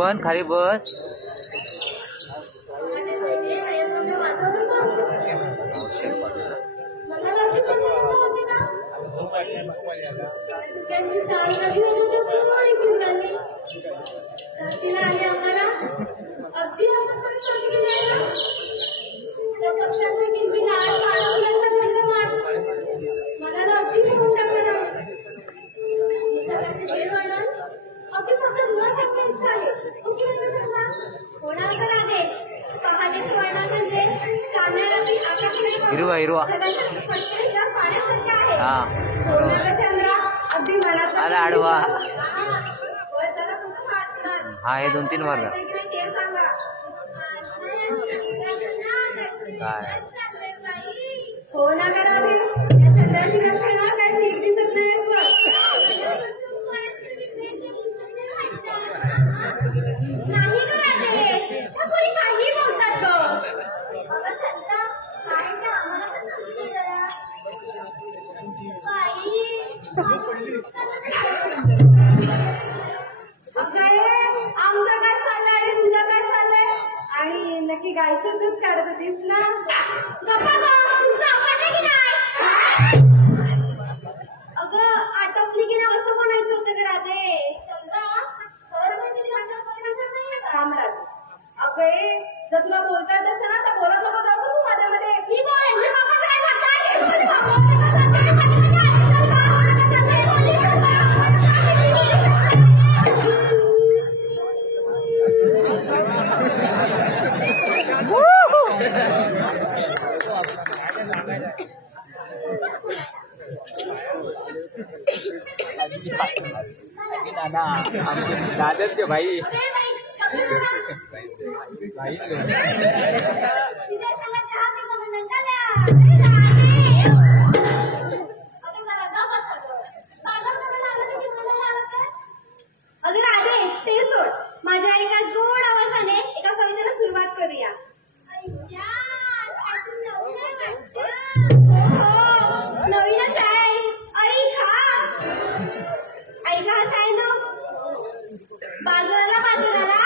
बन खाली बस. हिरवा हिरवा हा अरे आडवा हा हे 2-3 मार्ग काय हो ना करा या चंद्राची लक्षणं काय ठीक दिसत नाही नाही कराते कोणी काही बोलतात ग अगं चंद्रा काय ना आम्हाला तर समजून जरा बाई आमचं काय चाललंय आणि तुझं काय चाललंय आणि नक्की गायचं दूध काढत होतीस ना गप्पा तुमचं आवडलं की नाही अगं आटोपली की नाही असं म्हणायचं होतं का राधे समजा सर म्हणजे भाषण रामराज अगं जर तुला बोलता येत असेल ना तर बोलत नको जाऊ तू माझ्या मध्ये मी बोलेन काय दादर के भाई अगं राधे ते सोड माझ्या एका गोड आवाजाने एका कवितेला सुरुवात करूया नवीनच आहे ऐका आहे ना बाजाराला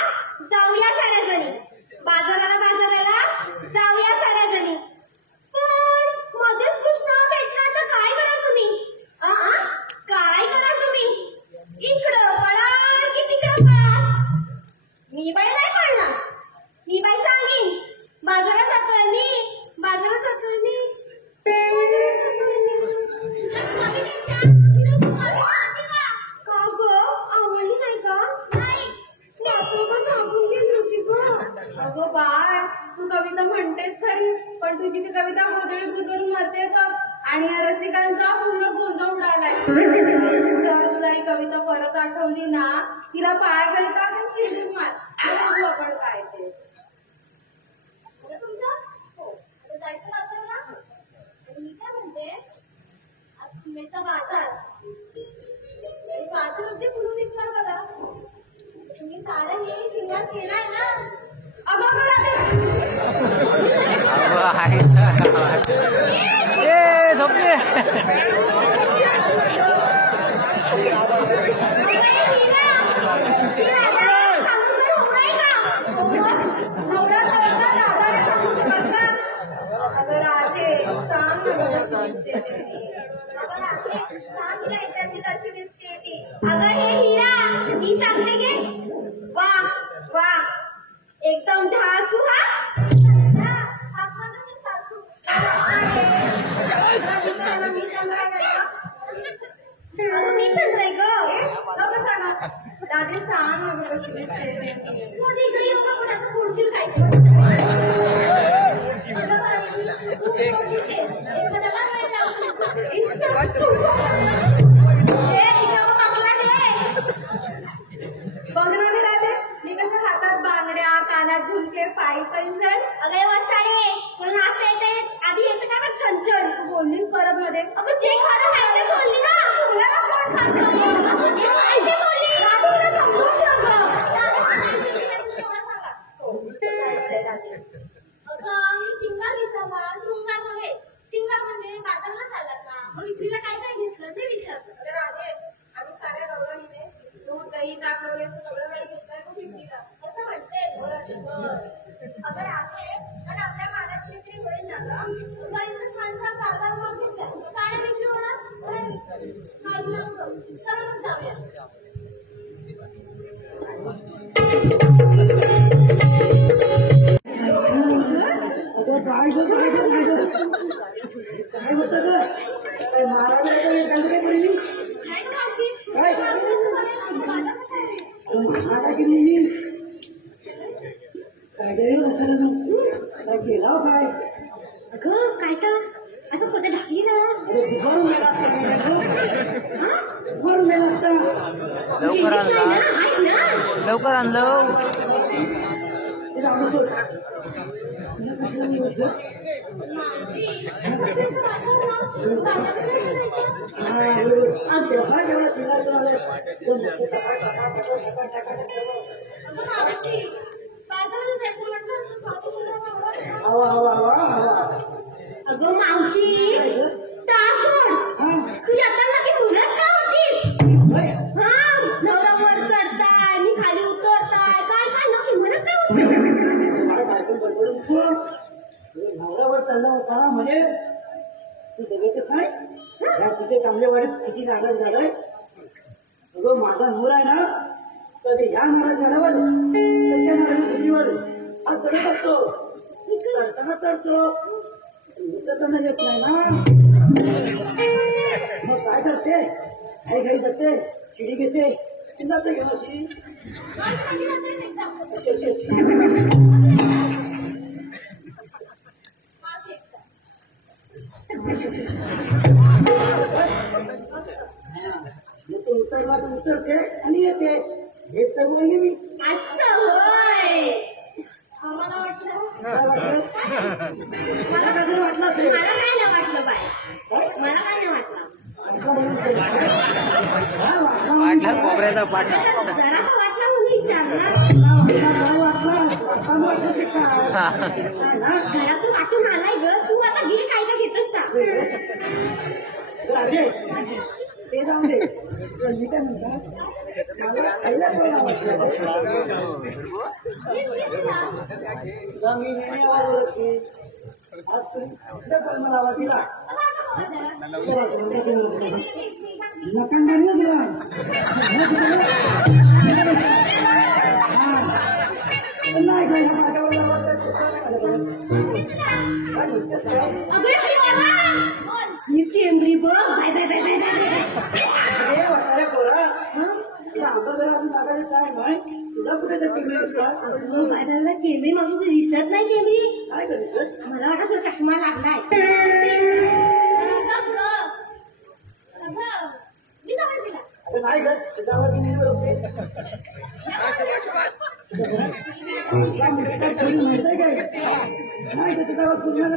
जाऊया साऱ्या जणी बाजाराला जाऊया साऱ्या जणी पण मध्येच कृष्णा भेटणार तर काय करा तुम्ही काय करा तुम्ही इकडं पळा की तिकडं पळा मी बाई नाही पळणार मी बाई सांगेन बाजारात जातोय मी आवडली नाही का नाही अगं बाय तू कविता म्हणतेस खरी पण तुझी ती कविता गोधडी बुजवून मरते बघ आणि या रसिकांचा पूर्ण गोंधळ उडालाय जर तुला ही कविता परत आठवली ना तिला पाया घालता चिडून मार बघू आपण काय ते जायचं बाजारला मी काय म्हणते आज सुनेचा बाजार बाजार अगदी फुलून दिसणार बघा तुम्ही सारं हे शिंगात केलाय ना अगं अगं हे हिरा मी सांगते गे वा वा एकदम ढासू हा मी चंद्राय ग नको सांगा दादे सांग नको कशी इकडे येऊ नको त्याचं पुढशील काय बघणार राहते मी कसं हातात बांगड्या कानात झुमके पायी पैंजण अगं वसाडे म्हणून असं येते आधी येतं का मग छंछन तू बोलली परत मध्ये अगं जे खरं आहे ते बोलली ना तुला ना कोण सांगतो अगं सिंगार विचारला शृंगार नव्हे सिंगार म्हणजे बाजारला चालत ना मग विक्रीला काय काय घेतलं ते विचारलं राजे आम्ही साऱ्या गौरवणीने दूध दही ताक वगैरे सगळं काही घेतलंय विक्रीला अगं काय तर असं कोणत्या ढाकली ना लवकर आणला लवकर आणलं अगं मावशी तू येताना की मुलत का होतीस हा नवरा वर चढताय मी खाली उतरताय काय काय नक्की म्हणत नवऱ्यावर चालला होता म्हणजे तू जगायचं काय तिथे चांगल्या वाढत किती जागा झालंय अगं माझा नूर आहे ना तर ह्या नवरा झाडावर त्याच्या नवऱ्याच्या भुजीवर हा चढत असतो चढताना चढतो उतरताना येत नाही ना मग काय करते घाई घाई जाते शिडी घेते चिंताचं घेऊन अशी अशी अशी तू उतरला तर उतरते आणि येते हे सर्व मी असं होय आम्हाला वाटलं मला कसं वाटलं असेल मला काय नाही वाटलं बाय मला काय नाही वाटलं पाठला कोबऱ्याचा पाठला जरा वाटलं म्हणून विचारला घरातून वाटून आलाय ग तू आता गिरी काय का घेतच का ते जाऊ दे मी काय म्हणतात मला खायला मी नेहमी आवाज ओळखते आज तुम्ही मला आवाज दिला नकांडाने दिला नाही काय मी केंद्री बघ बाय बाय बाय बाय बाय वाचायला पोरा अजून लागायला काय म्हण तुला कुठे तर केंद्री दिसतात बायला केंद्री मग दिसत नाही केंद्री काय करीत मला वाटत तुला चष्मा लागलाय अगं नाही घर त्याच्यावर माहिती काय नाही त्याच्यावर पूर्ण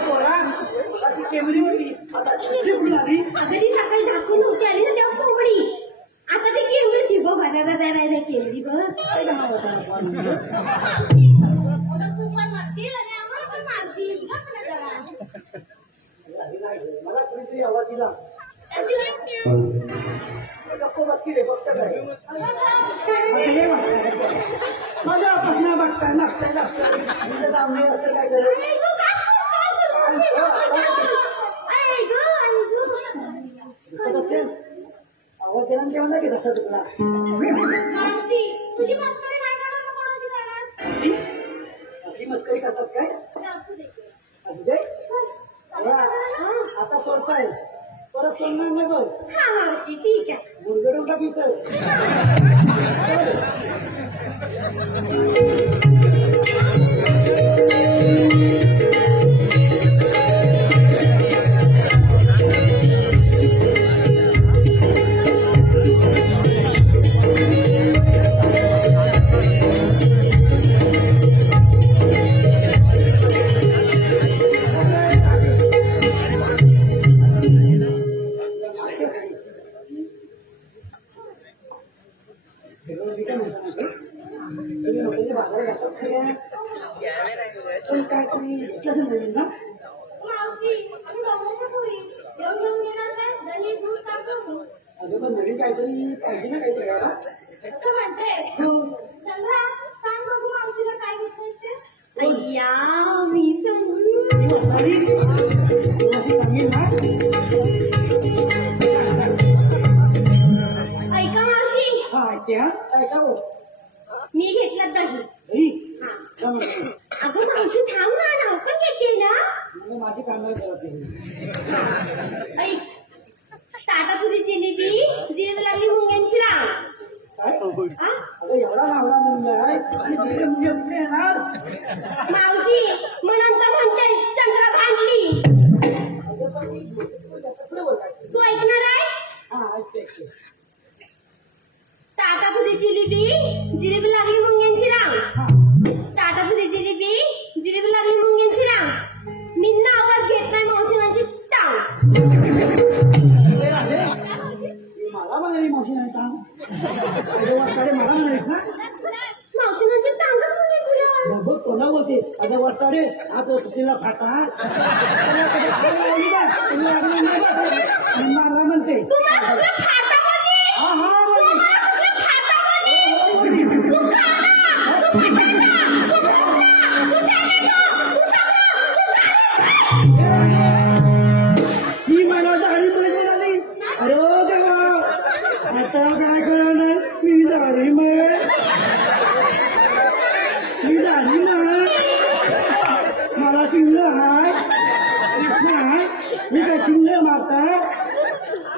पोरा अशी केंद्री होती आता कुठून आली अगं ती सकाळी ढाकून होती आली ना तेव्हा कोंबडी आता ती केंद्री ती बघ भागायला जायला केंद्री बघ काय नाव होता तू पण मारशील आणि आम्हाला पण मारशील मला कुणीतरी आवाज दिला गप्प बसती रे बघता काय माझ्या बसण्या बघताय नसताय नसताय जाऊन असं काय करत असेल आवाज दिला तेव्हा नाही की तसा तुला अशी मस्करी करतात काय असू दे आता सोडताय परत सोडणार नाही बघ ठीक आहे मुरगडून का पितं काहीतरी पाहिजे ना काहीतरी चंद्रा सांग बघू मावशीला काय घेतलंय ते अय्या मी सांगू वसाडी अशी सांगेल ना. ऐका मावशी, हा ऐकते हा ऐका हो. मी घेतला दही. दही का म्हणते? अगं मावशी थांब ना, नाव पण घेते ना. मला माझी कामाला करत नाही. ऐक, ताटापुरी जिलेबी, जिलेबी लागली मुंग्यांची राव. काय हा? अगं एवढा लावला मुलगा आहे आणि दुसरे मुलगे कुठे येणार? मावशी म्हणून तर म्हणते चंद्र भांडली. अगं पण मी कुठे बोलायचं? तू ऐकणार आहे? हा ऐकते. ताटापुरी जिलेबी, जिलेबी लागली मुंग्यांची राव. हा ताटापुरी जिलेबी, जिलेबी लागली मुंग्यांची राव. निंद आवाज घेत नाही मावशीनाची टाव. मला म्हणाली मावशी नाही का? वसाडे मला म्हणालीस ना. मावशीनाची टांग बोलली तुला. बघ कोणा बोलते अगं वसाडे हा तो सुट्टीला फाटा मला म्हणते. तू मला कुठला फाटा बोलली? हा हा तू बोलते. मला कुठला फाटा बोलली? तू फाटा, तू ही मला झाडी पुढे म्हणाली. अरे देवा आता काय कळणार मी झाडी मी झाली ना. मला शिंगलं हाय नाही मी काय शिंगलं मारता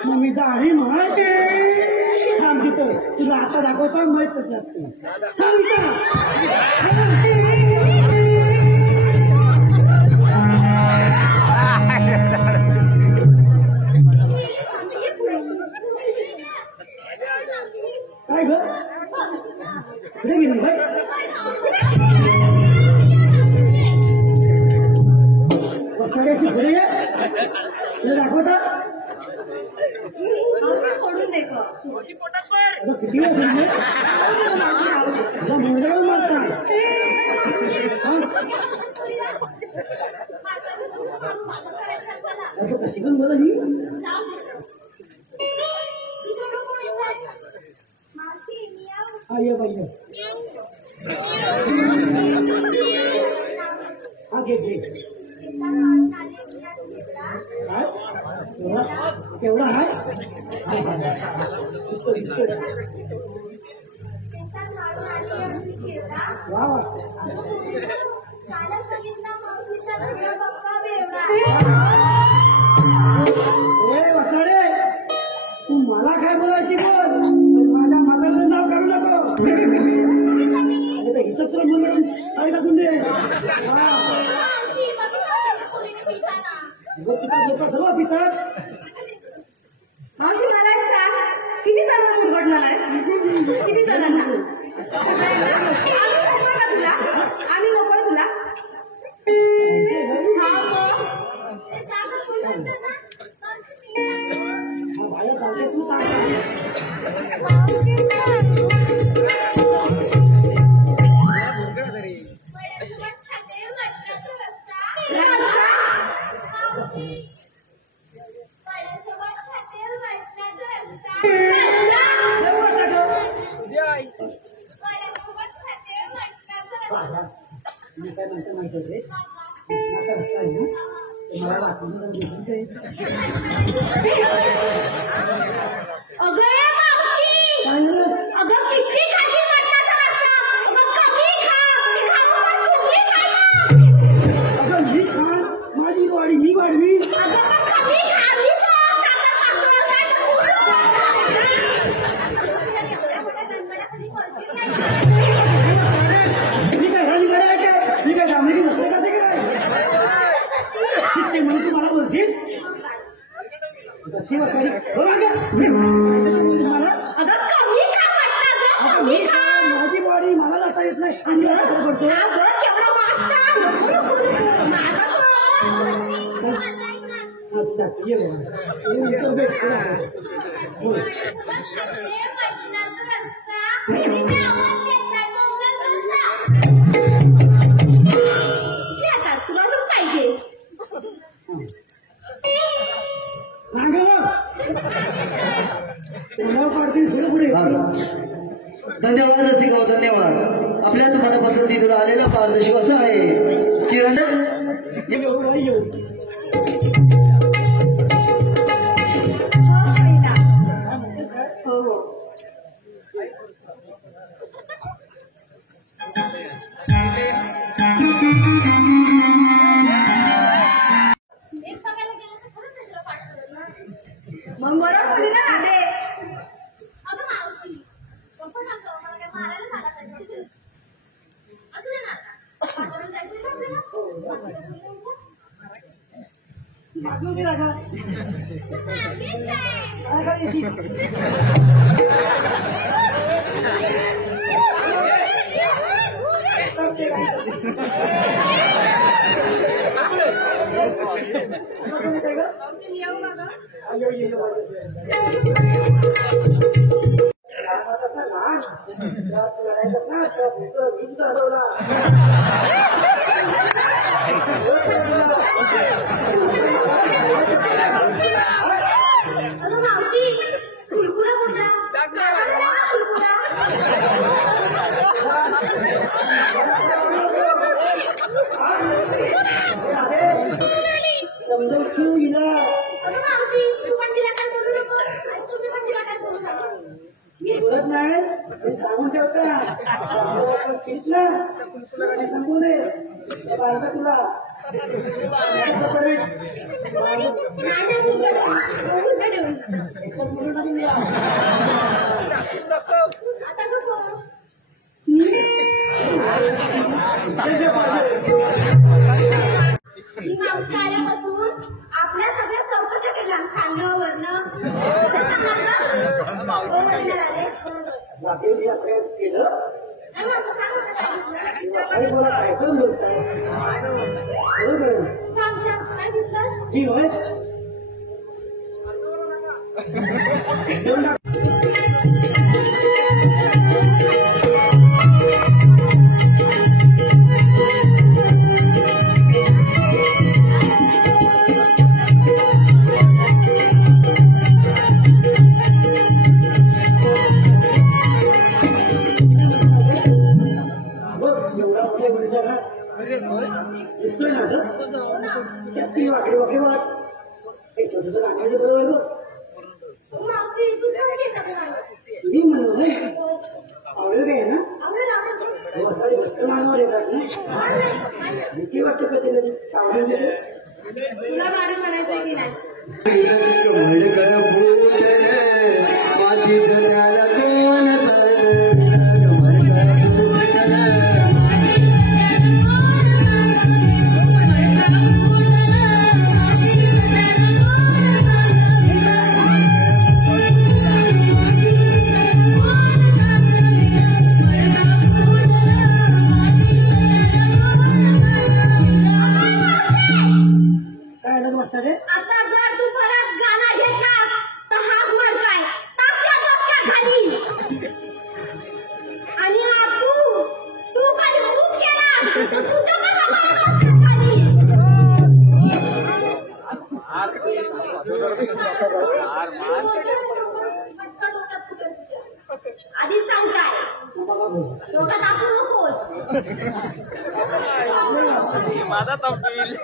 मग मी झाडी मारते. थांब तिथं तुला आता दाखवता माहीत कसं लागते. थांब इथं. काय ग कुठे गेली बाई? वसाड्याची घरी आहे तुला दाखवता. सोडून दे गं. अगं किती वेळ सांगले मुंडळून मारता. असं कशी पण बोला ही. हा ये बाई ये. हा घे घे. काय केवढा आहे? वा वा. ए वसाडे तू मला काय बोलायची बोल माझ्या माताचं नाव काढू नको. इथं तुला म्हणून काय टाकून दे. लोक सर्व पितात. मावशी मला एक सांग, किती जणांना उलगडणार आहे? किती जणांना? आम्ही नको तुला. हा बाहेर चालते तू सांग. मी काय म्हणतो माहिती होते आता रस्ता आहे ना मला वाचून अगं किती खाशी मटणाचा रस्सा. अगं कमी खा, खाऊ पण कुठली खायला. अगं ही खाण माझी वाडी ही वाढवी. अगं पण कमी खा, मी पण साखर पाकळं काय मी काय घाली गड्या आहे काय मी काय गामली नसते का ते काय म्हणून तू मला बोलतील. कशी वसाडी मला अगं कमी खा मटणाचं, कमी खा. माझी वाडी मला जाता येत नाही आणि मला काय करतो. अगं केवढा वाजता. माझा अच्छा ये उत्तर भेट तुलाच पाहिजे. धन्यवाद रसिकाव, धन्यवाद. आपल्या तुम्हाला पसंतीला आलेला पारदर्शक असं आहे चिरण केव्हा येऊ. हो हो मग बरोबर होती ना राधे. अगं मावशी पप्पा सांगतो मला काय मारायला झाला पाहिजे असू दे ना आता जायचं ना मागून गेला का काय येशी मावशी कुरकुरा कुठला समजा शिव गेला मावशी तू पण तिला काय करू नको तुम्ही पण तिला काय करू शकता बोलत नाही मी सांगून ठेवता ना सांगू दे बाळगा तुला आता गप्प मावशी आल्यापासून आपल्या सगळ्या चौकशा केल्या खाणं वरण केलं काही मला काय करून बोलताय बरोबर ही होय दिसतोय ना त्याची वाकडे वाकडे वाट एक छोटस राखायचं बरोबर मी म्हणलो नाही आवडेल काय ना बसाडी बसत मानवर येतात भीती वाटतं का त्याला आवडेल तुला गाडी म्हणायचं की नाही आता जर तू परत गाणं घेतलास तर हात वर काय टाकल्या खाली आणि तू खाली खूप केला तर तुझ्या खाली आधीच सांगताय डोक्यात दाखवू नकोस माझा तपशील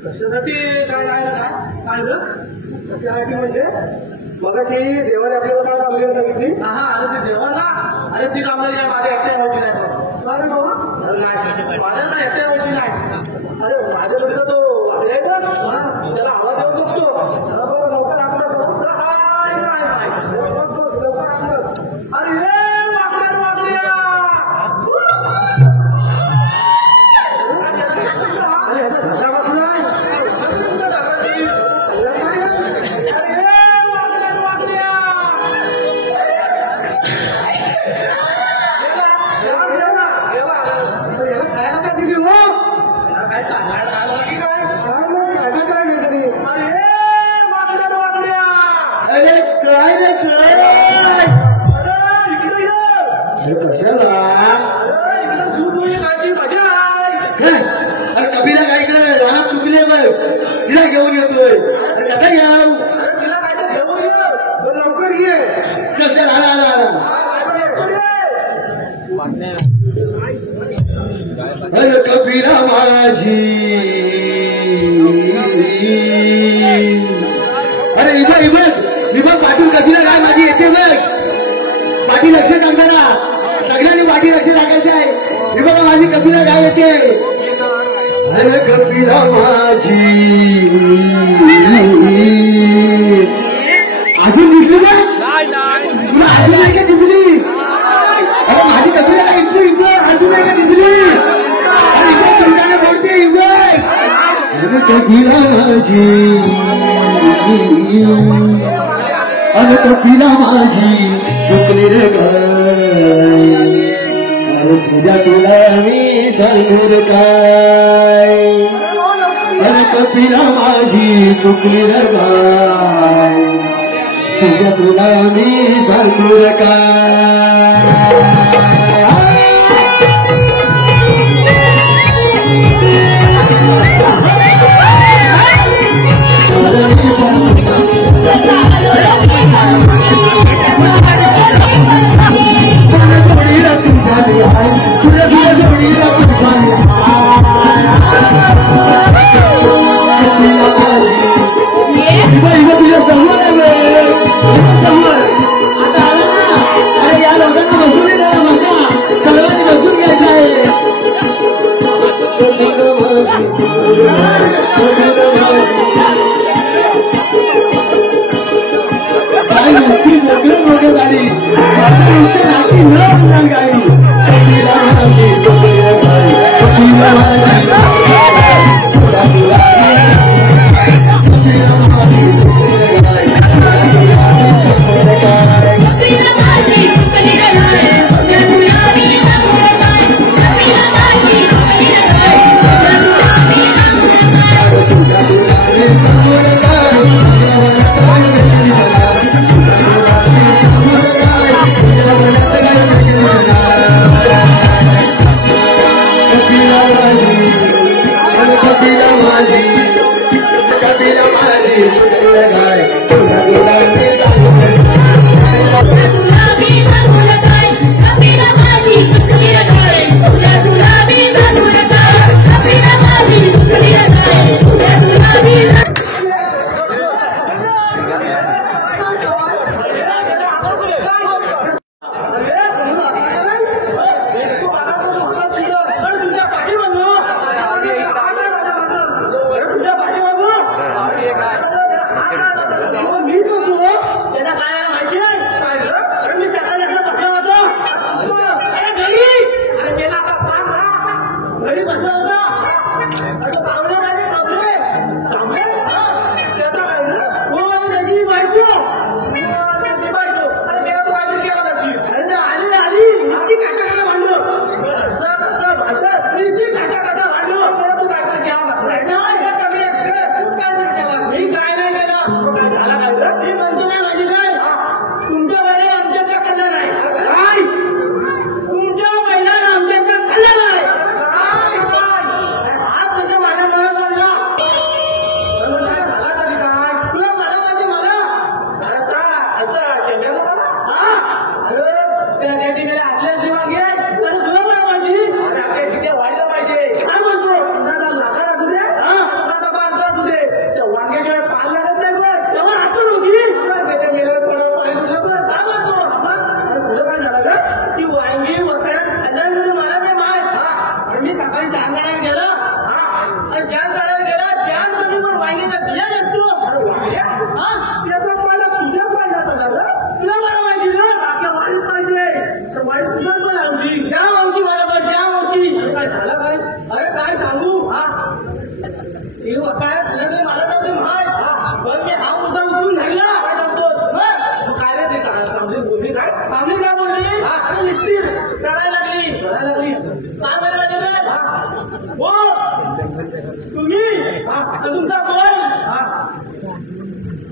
कशासाठी काय आहे काय कशासाठी म्हणजे मगाशी देवाने आपल्याला काय कामगिरी सांगितली अरे ते देवाला अरे ती कामगिरी माझ्या एकट्या व्हायची नाही अरे बाबा नाही माझ्या तर एकट्या व्हायची नाही अरे माझ्या मुलगा तो आहे का त्याला आवाज येऊ शकतो लवकर आपला अरे कपिला काय कर राम चुकले बघ तिला घेऊन येतोय आता या तिला काय घेऊन ये लवकर ये चल चल आला आला आला कपिला माझी अरे इबा पाटील कपिला काय माझी येते बघ पाठी लक्ष टाकताना सगळ्यांनी पाठी लक्ष टाकायचे आहे ही बघा माझी कपिला काय येते अरे कपिला माझी अजून दिसली का तुला अजून नाही का दिसली अरे माझी कपिला काय इकडे अजून नाही का दिसली बोलते अरे कपिला माझी अरे कपिला माझी चुकली रे काय अरे सुजा तुला मी सांगूर काय अरे कपिला माझी चुकली रे काय सुजा तुला मी सांगूर काय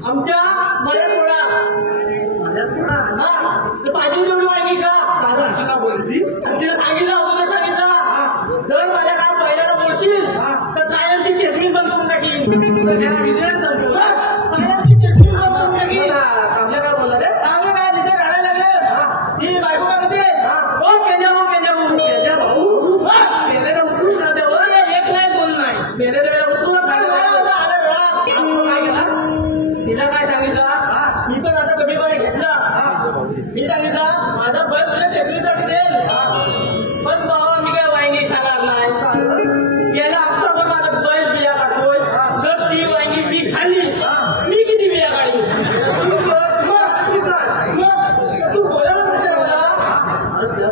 आमच्या मळ्यात पाहिजे तेवढी वाहिनी का अशी का बोलती तिला सांगितलं अगोदर सांगितलं जर माझ्या काय पहिल्याला बोलशील तर कायमची टेस्टिंग बंद करून टाकील कायमची टेस्टिंग बंद करून टाकील आमच्या काय बोलला रे आम्ही काय तिथे काढायला लागले ती बायको काय म्हणते हो केंद्र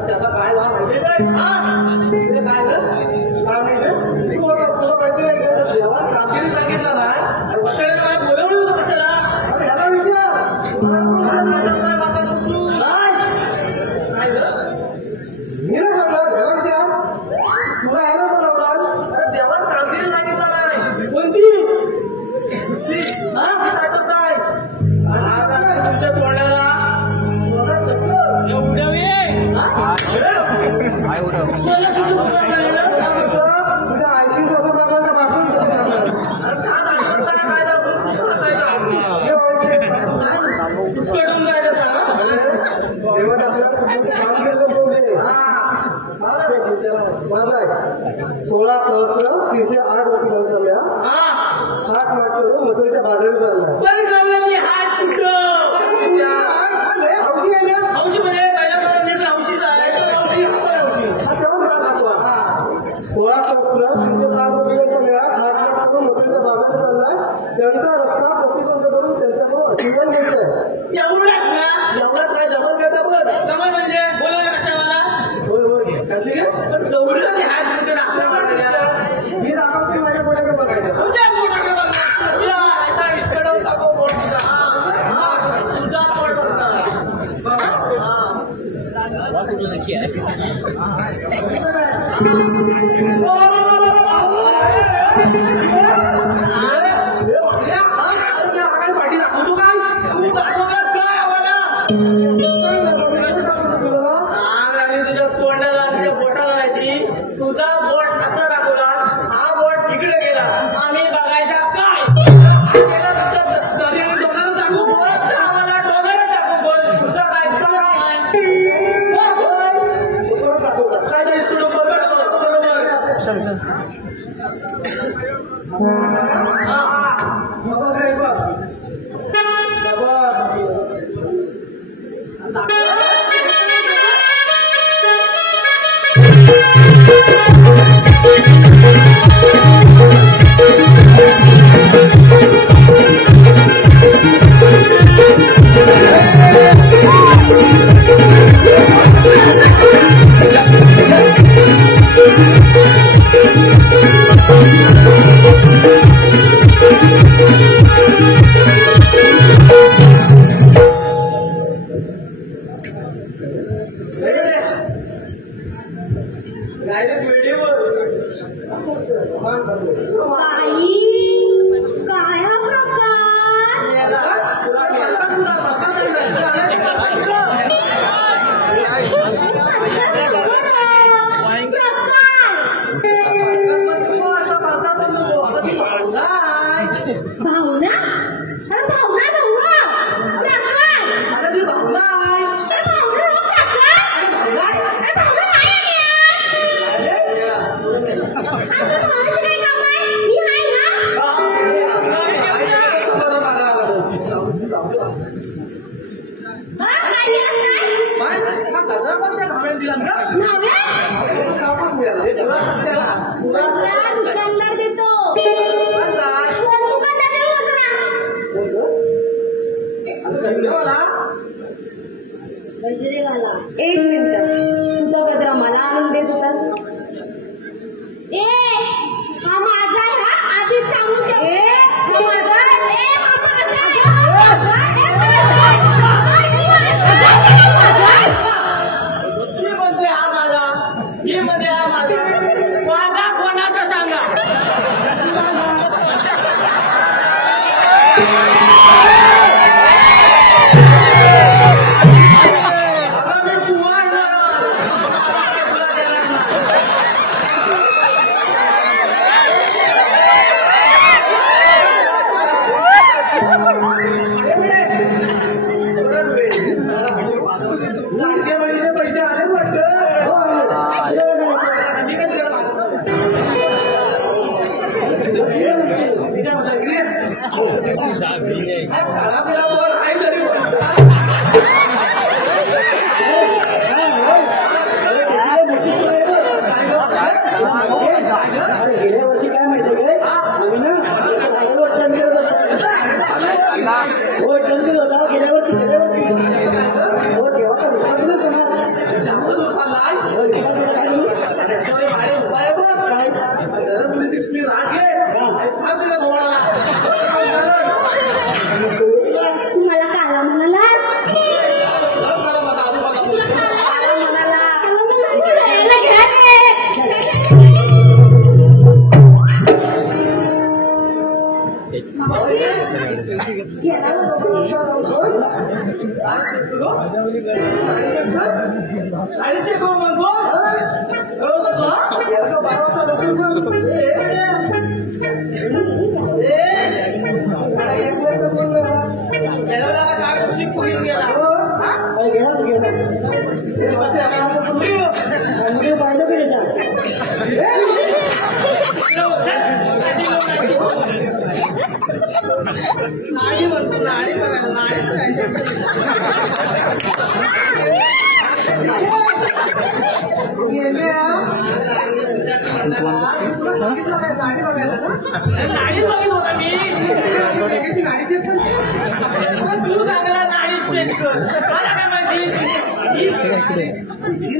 त्याचा काय लाभ माहिती काय ते काय नाही तू आता तुला माहिती नाही जेव्हा कामगिरी सांगितलं ना कशाला काय बोलवलं होतं कशाला त्याला विचार मी ना सगळं देवाच्या तुला आहे ना बोलवणार देवा कामगिरी सांगितलं नाही कोणती तुमच्या तोंडाला सोळा सहस्र 308 वर्षी बनवल्या 8 मार्च मथुरेच्या बाजारी चालला मी हात हौशी म्हणजे पहिल्या हौशीच आहे 16 सहस्र 308 वर्षाच्या मेळा 8 मार्च मथुरेच्या बाजारी चाललाय त्यांचा रस्ता प्रतिबंध करून त्यांच्याकडून जीवन घ्यायचंय एवढाच काय जमन करता बघ जमन म्हणजे बोलवलं कशा मला तेवढं हात कुठे टाकलं मी दाखवते माझ्या पोटाकडे बघायचं तुझ्या पोटाकडे बघायचं इकडं टाको पोट तुझा पोट पाठी दाखवतो काय तू दाखवत काय आम्हाला तुझ्या तोंडाला तुझ्या बोटाला नाही तुझा बोट असा दाखवला हा बोट तिकडे गेला आम्ही बघायचा काय डोक्याला टाकू आम्हाला डोक्याला टाकू बोल तुझा काय काय तरी सुरू एक मिनिट तुझा गजरा मला आणून देत होतास हा माझा आधीच सांगून माझा कोणाचा सांगा पैसे आले वाटतं नाडी म्हणतो नाडी बघायला नाडी नाडी बघित होता मी तू सांगायला नाडी चेक कर मला काय माहिती ही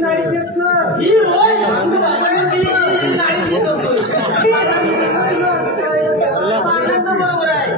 नाडी चेक कर ही होय तू सांगायला ती नाडी चेक करतो बरोबर आहे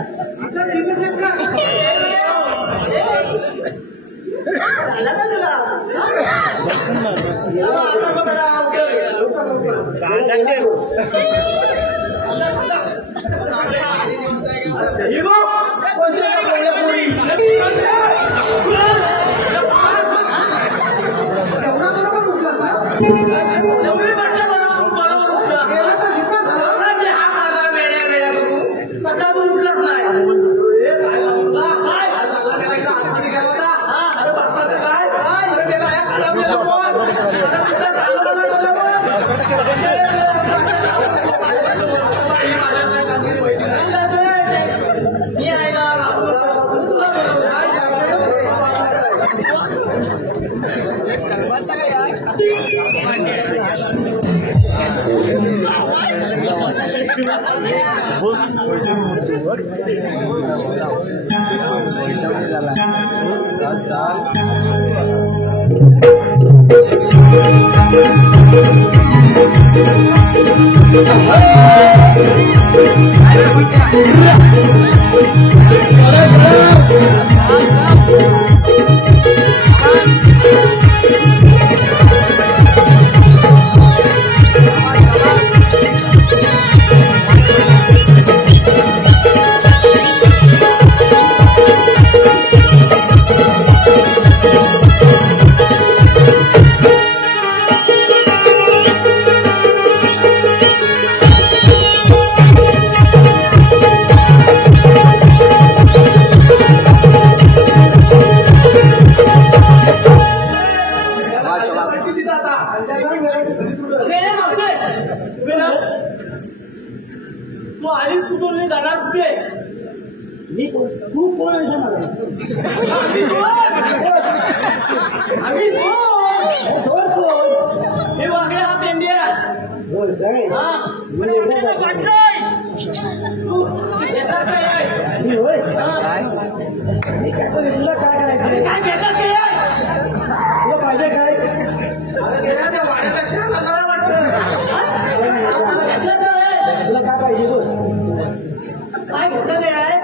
झाला ना तुला तू आलीच कुठून जाणार कुठे मी तू कोण आहे हे वागळे हा पेंडिया तुला काय करायचं काय घेतलं तुला पाहिजे काय तुला काय पाहिजे बोल काय घेतलं नाही आहे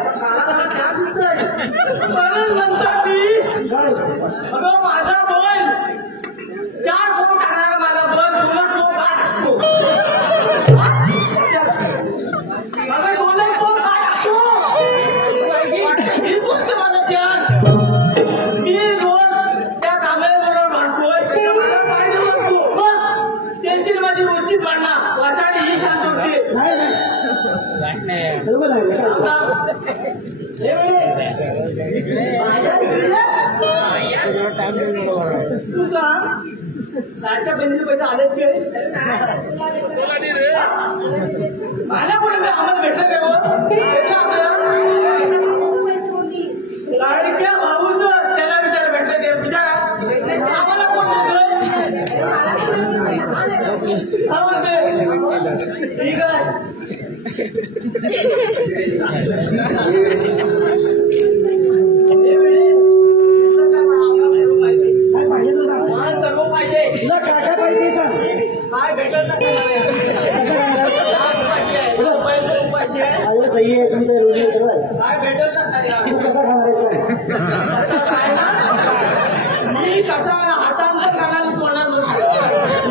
म्हणतात मी अगं माझा बोल 4 गो टाकणार माझा बोल 2 गो का टाकतो माझा बोलला गो का टाकतो मी बोलतो माझा छान मी रोज त्या कामेबरोबर भांडतोय मला पाहिजे म्हणतो त्यांची माझी रोजची भांडणं वाचाडी ही शांत होते तुझा लाडच्या बहिणीचे पैसे आलेत की माझ्यापर्यंत आम्हाला भेटलं काय लाडक्या भाऊन त्याला विचार भेटलं ते विचारा आम्हाला कोण म्हणतोय ठीक आहे तुला काय पाहिजे सांग काय भेटल काय भेटल कसा खाणार मी कसा हातांचा खाणार कोणा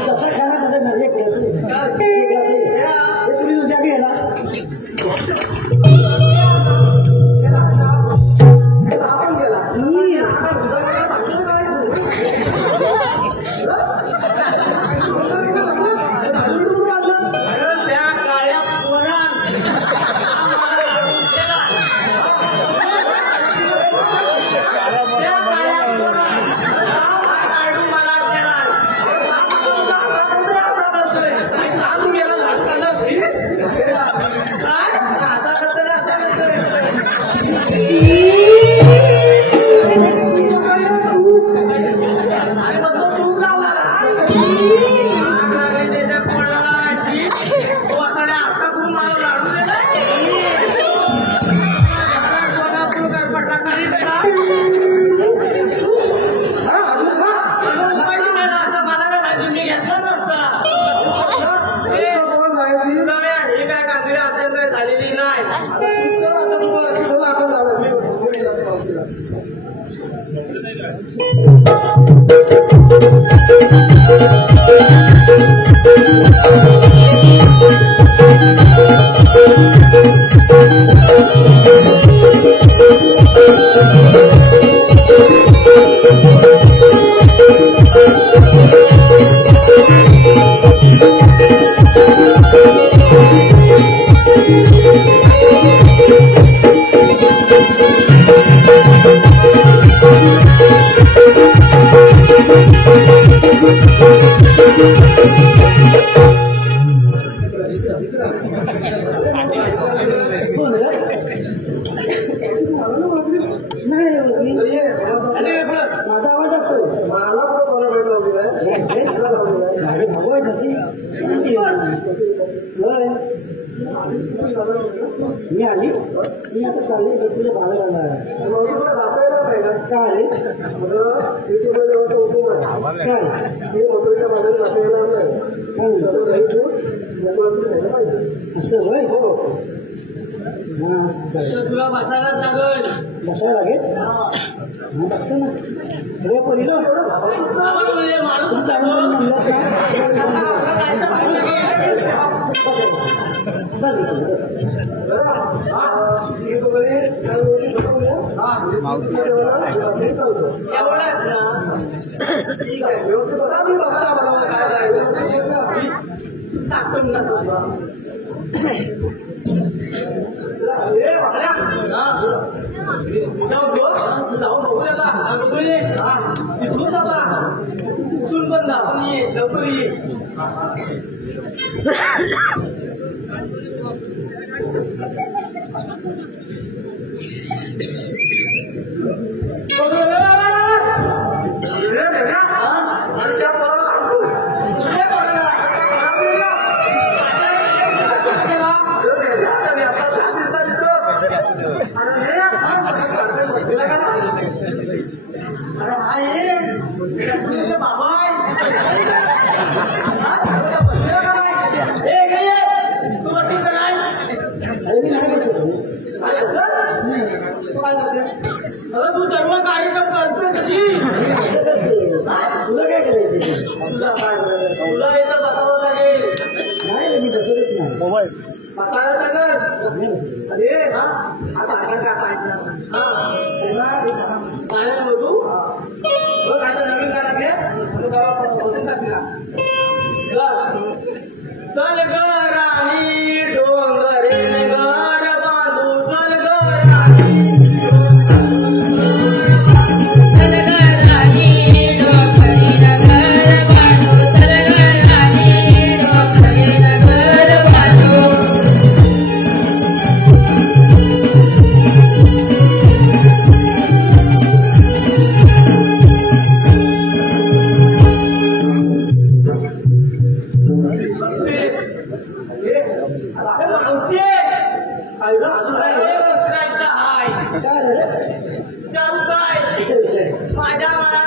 कसा खाणार तसं नजरे तुम्ही तुझ्या घ्यायला वासाड्या असा तू मला लाडू दिला कोल्हापूर करपटला काहीच का असं मला काय माहिती मी घेतलं नसतं हे काय कामगिरी अत्यंत झालेली नाही माझा आवाज असतो मला मी आली मी आता चालले तुला बाहेर आला काय असं होय हो तुला बसायला लागेल बसायला लागेल बसतो ना अरे पहिलं तू सर्व कार्यक्रम करतो तुला काय करायचं तुला इथं बसावं लागेल नाही मी बसतच नाही बसायला लागेल अरे आता टाकायचं पाण्यात बघू बघ आता नवीन गाणं घे बसून टाकला चल ग राणी डोंगरे घर बांधू चल ग राणी माझ्या मला